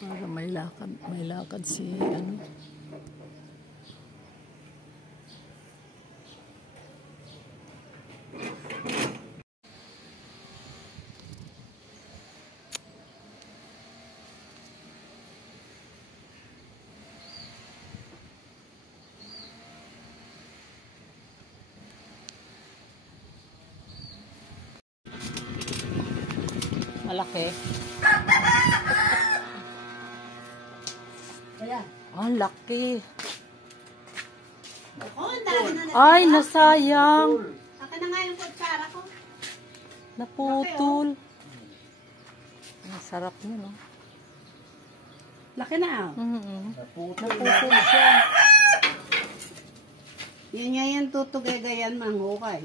Para may lakad si ano. Malaki. Ayan. Ang laki. Oh, ang dami na. Ay, nasayang. Akin na nga yung kutsara ko. Naputol. Ang sarap niya, no? Laki na ah. Naputol siya. Yan nga yan tutugay-gayan manghukay.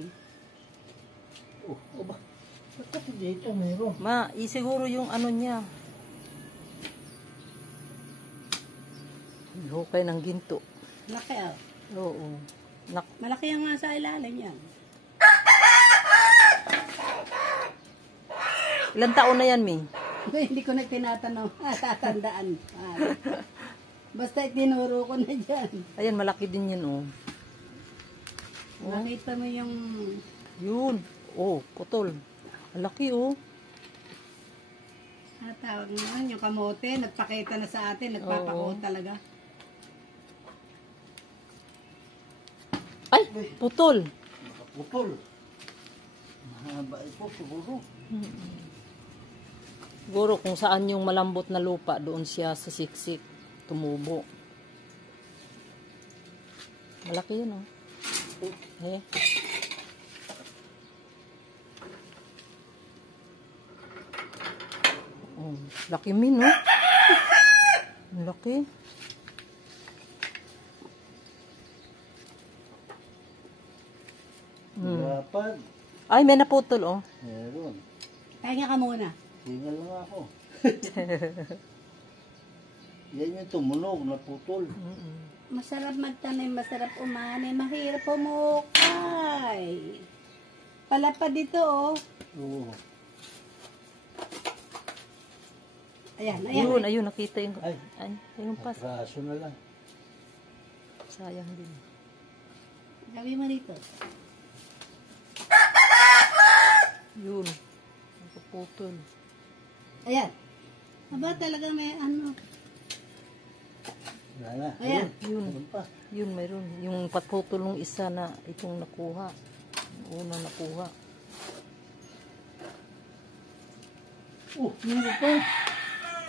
Oh, ba? Bakit dito meron? Ma, isiguro yung ano niya. Hukay ng ginto. Laki ah. Oo. Malaki yung nga sa ilalim yan. Ilang taon na yan, Ming? Hindi ko na tinatanong. Tatandaan. Basta itinuro ko na dyan. Ayan, malaki din yan, oh. Nakita mo yung... Yun. Oh, putol. Ang laki, oh. Tawag naman yung kamote. Nagpakita na sa atin. Nagpapako talaga. Ay, putol. Nakaputol. Mahaba ito siguro. Siguro kung saan yung malambot na lupa, doon siya sa siksik. Tumubo. Malaki yun, oh. Eh. Oh, laki min, no? Laki. Dapat. Ay, may naputol, oh. Meron. Kaya ka muna. Tingnan lang ako. Yan yung tumunog, naputol. Masarap magtanim, masarap umani, mahirap humukay. Palapad dito, oh. Oo. Ayan, Ayun, ayun, nakita yung... Ay. Ayun pa. Raso na lang. Sayang din. Sabi mo dito. Yun. Nakaputol. Ayan. Aba talaga may ano. Wala na. Ayan. Yun. Meron pa. Yun, mayroon. Yung patputol ng isa na itong nakuha. Yung unang nakuha. Oh, meron pa.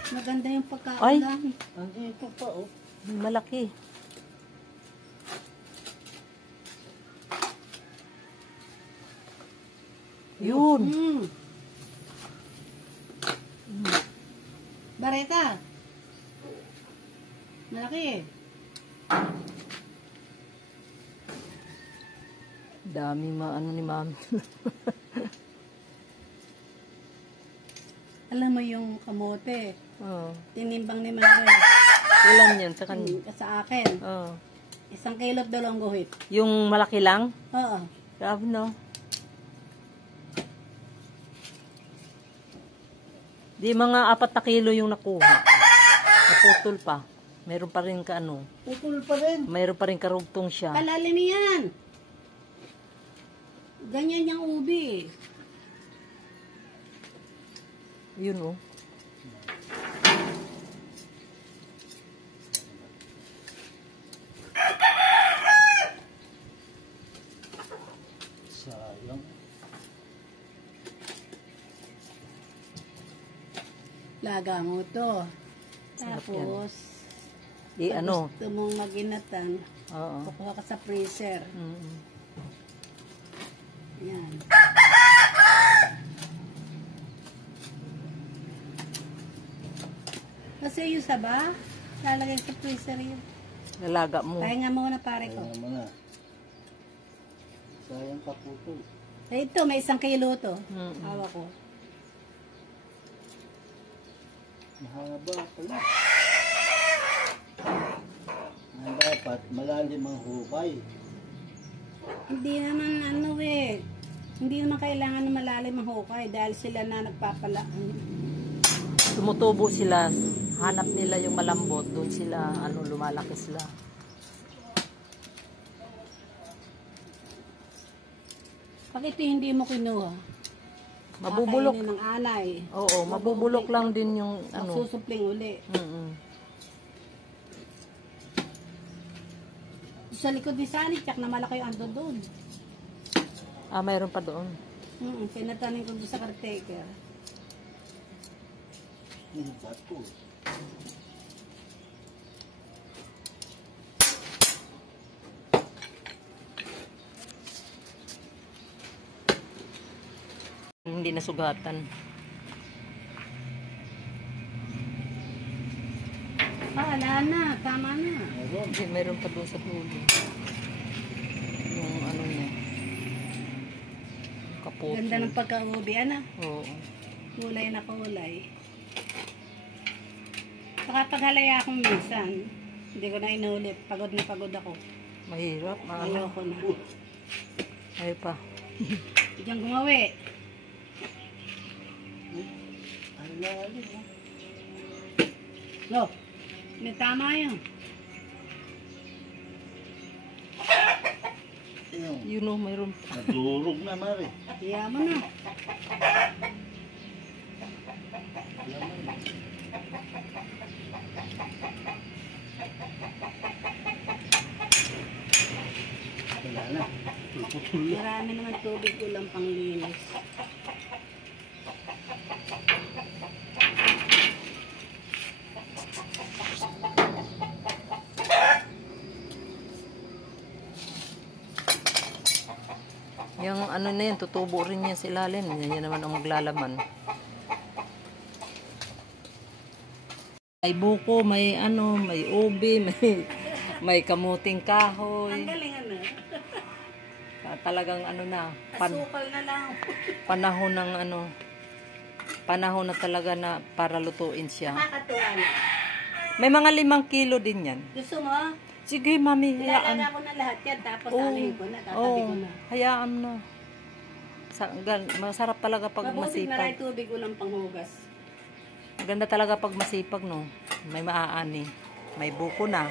Maganda yung Ay. pagkakagaan. Andito pa, oh. May malaki. Yun. Bareta. Malaki eh. Dami maano ni mami. Alam mo yung kamote. Oh. Tinimbang ni Mare. Ilan yan sa kanya? Sa akin. Oh. 1 kilo at 2 guhit. Yung malaki lang? Oo. Grabe, no? Di mga 4 na kilo yung nakuha. Naputol pa. Meron pa rin ka ano. Putol pa rin. Mayroon pa rin karugtong siya. Palalim yan. Ganyan yung ubi. Yun, oh. Sayang. Laga mo to. Sarap Tapos, Di ano. gusto mong maginatan, Oo. kukuha ka sa freezer. Yan. Kasi yung saba, lalagay sa freezer yun. Lalaga mo. Pahinga muna pare ko. Sayang naman na. Sayang pa putol. Eh, ito, may 1 kilo to. Mm-mm. Hawak ko. Mahaba pala. Dapat malalim ang hukay. Hindi naman ano eh. Hindi naman kailangan na malalim ang hukay dahil sila na nagpapala. Tumutubo sila hanap nila yung malambot, doon sila, lumalaki sila. Pag ito hindi mo kinuha, Mabubulok. kakainin ng anay. Oo, mabubulok lang din yung, Magsusupling uli. Sa likod ni Sunny, tsak na malaki yung ando doon. Mayroon pa doon. Pinatanin ko doon sa caretaker. Bato. Hindi nasugatan. Wala na, tama na. Meron. Hindi, meron pa doon sa dulo. Yung niya. Kaputo. Ganda ng pagka-ubi, ana. Oo. Kulay na kulay. Nakapaghalaya akong minsan. Hindi ko na inulit. Pagod na pagod ako. Mahirap. Ayoko na. Ay pa. Diyan gumawi. Ang lalim. Lo, may tama yun. Yung Mayroon pa. nadurog na, Mari. Hiya mo na. Wala na. Putol na. Marami naman tubig ko lang panglinis. Yung na yan, tutubo rin yan sa ilalim. Yan naman ang maglalaman. May buko, may may ubi, may kamuting kahoy. Ang galing ano. Talagang na, Asukal na lang. panahon ng panahon na talaga na para lutuin siya. Nakakatuwa na. May mga 5 kilo din yan. Gusto mo? Sige, mami, hayaan. Ilalala ko na lahat yan. Tapos Oo. anin ko na. Tatabi ko na. Hayaan na. Masarap talaga pag Mabuti na rin masipag. tubig ko lang panghugas. Maganda talaga pag masipag, no? May maaani. May buko na.